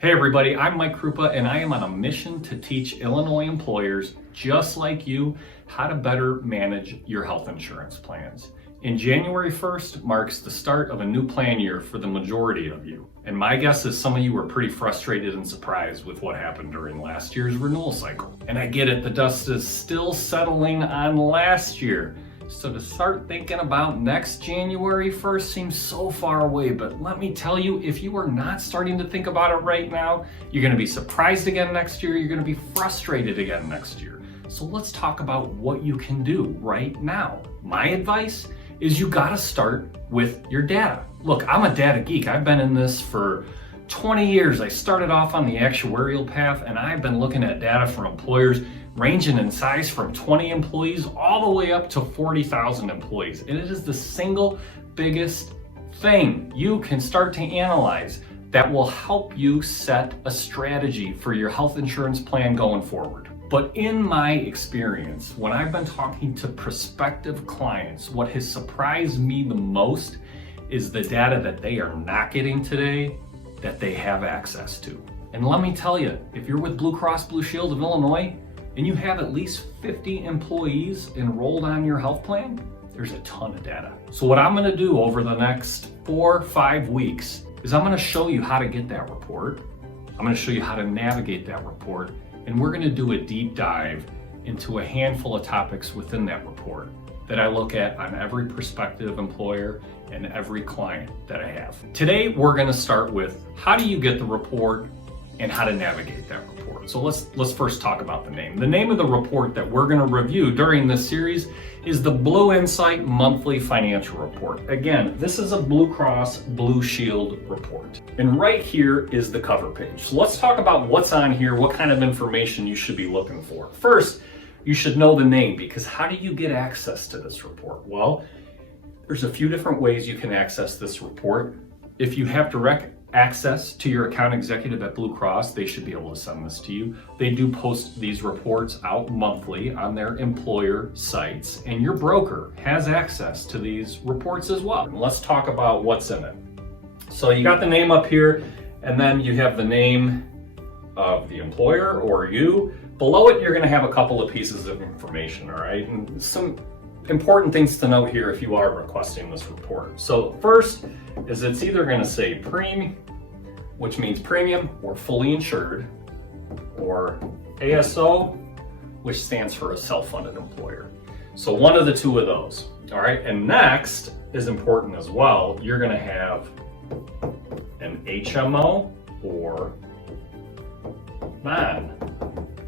Hey everybody, I'm Mike Krupa and I am on a mission to teach Illinois employers just like you how to better manage your health insurance plans. And January 1st marks the start of a new plan year for the majority of you. And my guess is some of you were pretty frustrated and surprised with what happened during last year's renewal cycle. And I get it, the dust is still settling on last year. So to start thinking about next January 1st seems so far away, but let me tell you, if you are not starting to think about it right now, you're gonna be surprised again next year, you're gonna be frustrated again next year. So let's talk about what you can do right now. My advice is you gotta start with your data. Look, I'm a data geek. I've been in this for 20 years. I started off on the actuarial path and I've been looking at data for employers ranging in size from 20 employees all the way up to 40,000 employees. And it is the single biggest thing you can start to analyze that will help you set a strategy for your health insurance plan going forward. But in my experience, when I've been talking to prospective clients, what has surprised me the most is the data that they are not getting today that they have access to. And let me tell you, if you're with Blue Cross Blue Shield of Illinois, and you have at least 50 employees enrolled on your health plan, there's a ton of data. So what I'm gonna do over the next 4 or 5 weeks is I'm gonna show you how to get that report. I'm gonna show you how to navigate that report, and we're gonna do a deep dive into a handful of topics within that report that I look at on every prospective employer and every client that I have. Today, we're gonna start with how do you get the report and how to navigate that report. So let's first talk about the name. The name of the report that we're gonna review during this series is the Blue Insight Monthly Financial Report. Again, this is a Blue Cross Blue Shield report. And right here is the cover page. So let's talk about what's on here, what kind of information you should be looking for. First, you should know the name, because how do you get access to this report? Well, there's a few different ways you can access this report. If you have direct access to your account executive at Blue Cross, they should be able to send this to you. They do post these reports out monthly on their employer sites, and your broker has access to these reports as well. And let's talk about what's in it. So you got the name up here, and then you have the name of the employer or you. Below it, you're gonna have a couple of pieces of information, all right? And some important things to note here if you are requesting this report. So first is it's either going to say premium, which means premium or fully insured, or ASO, which stands for a self-funded employer. So one of the two of those, all right? And next is important as well. You're going to have an HMO or non-HMO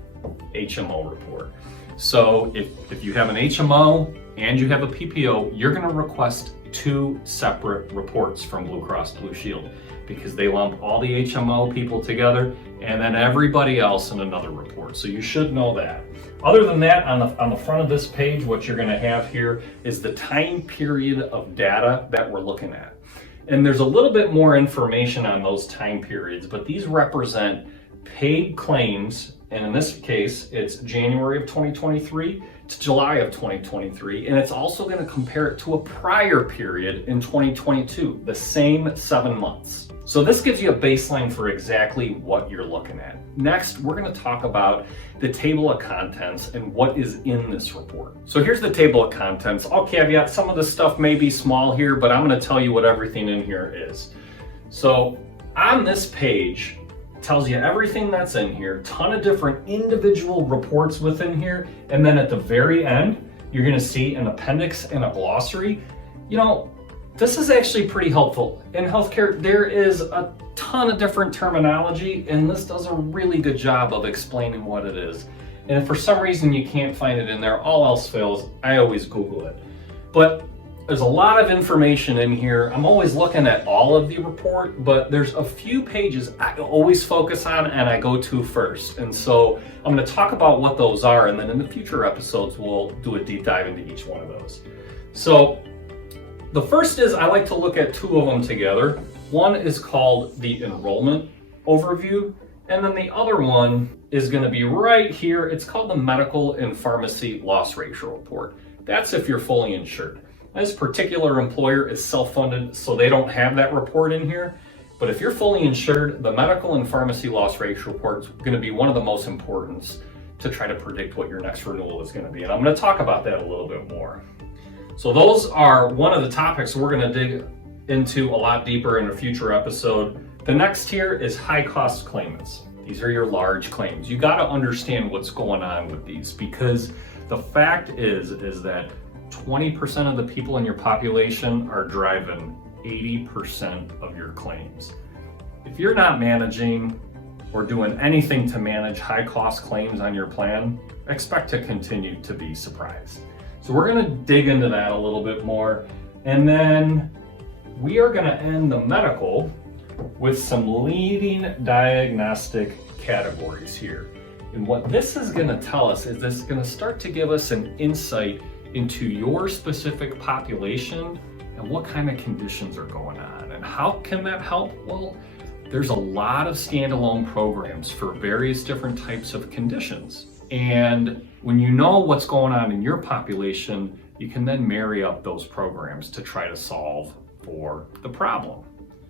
report. So if you have an HMO and you have a PPO, you're gonna request 2 separate reports from Blue Cross Blue Shield, because they lump all the HMO people together and then everybody else in another report. So you should know that. Other than that, on the front of this page, what you're gonna have here is the time period of data that we're looking at. And there's a little bit more information on those time periods, but these represent paid claims. And in this case, it's January of 2023 to July of 2023. And it's also going to compare it to a prior period in 2022, the same 7 months. So this gives you a baseline for exactly what you're looking at. Next, we're going to talk about the table of contents and what is in this report. So here's the table of contents. I'll caveat, some of this stuff may be small here, but I'm going to tell you what everything in here is. So on this page, tells you everything that's in here, ton of different individual reports within here, and then at the very end, you're gonna see an appendix and a glossary. You know, this is actually pretty helpful. In healthcare, there is a ton of different terminology, and this does a really good job of explaining what it is. And if for some reason you can't find it in there, all else fails, I always Google it. But there's a lot of information in here. I'm always looking at all of the report, but there's a few pages I always focus on and I go to first. And so I'm going to talk about what those are, and then in the future episodes, we'll do a deep dive into each one of those. So the first is I like to look at 2 of them together. One is called the enrollment overview, and then the other one is going to be right here. It's called the medical and pharmacy loss ratio report. That's if you're fully insured. This particular employer is self-funded, so they don't have that report in here. But if you're fully insured, the medical and pharmacy loss ratio report is going to be one of the most important to try to predict what your next renewal is going to be. And I'm going to talk about that a little bit more. So those are one of the topics we're going to dig into a lot deeper in a future episode. The next tier is high cost claimants. These are your large claims. You got to understand what's going on with these, because the fact is that 20% of the people in your population are driving 80% of your claims. If you're not managing or doing anything to manage high cost claims on your plan, expect to continue to be surprised. So we're going to dig into that a little bit more. And then we are going to end the medical with some leading diagnostic categories here. And what this is going to tell us is this is going to start to give us an insight into your specific population and what kind of conditions are going on. And how can that help? Well, there's a lot of standalone programs for various different types of conditions. And when you know what's going on in your population, you can then marry up those programs to try to solve for the problem.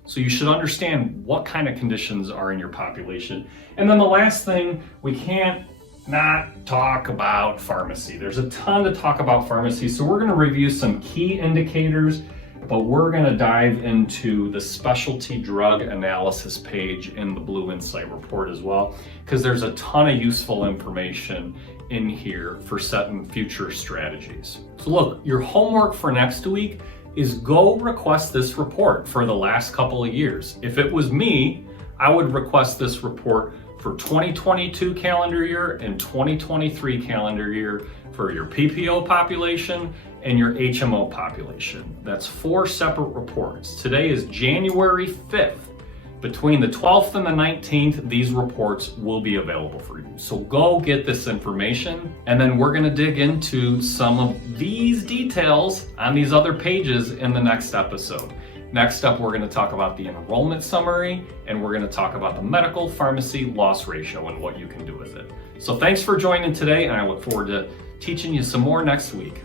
So you should understand what kind of conditions are in your population. And then the last thing, we can't not talk about pharmacy. There's a ton to talk about pharmacy. So we're going to review some key indicators, but we're going to dive into the specialty drug analysis page in the Blue Insight report as well, because there's a ton of useful information in here for setting future strategies. So look, your homework for next week is go request this report for the last couple of years. If it was me, I would request this report for 2022 calendar year and 2023 calendar year for your PPO population and your HMO population. That's 4 separate reports. Today is January 5th. Between the 12th and the 19th, these reports will be available for you. So go get this information, and then we're going to dig into some of these details on these other pages in the next episode. Next up, we're going to talk about the enrollment summary, and we're going to talk about the medical pharmacy loss ratio and what you can do with it. So thanks for joining today, and I look forward to teaching you some more next week.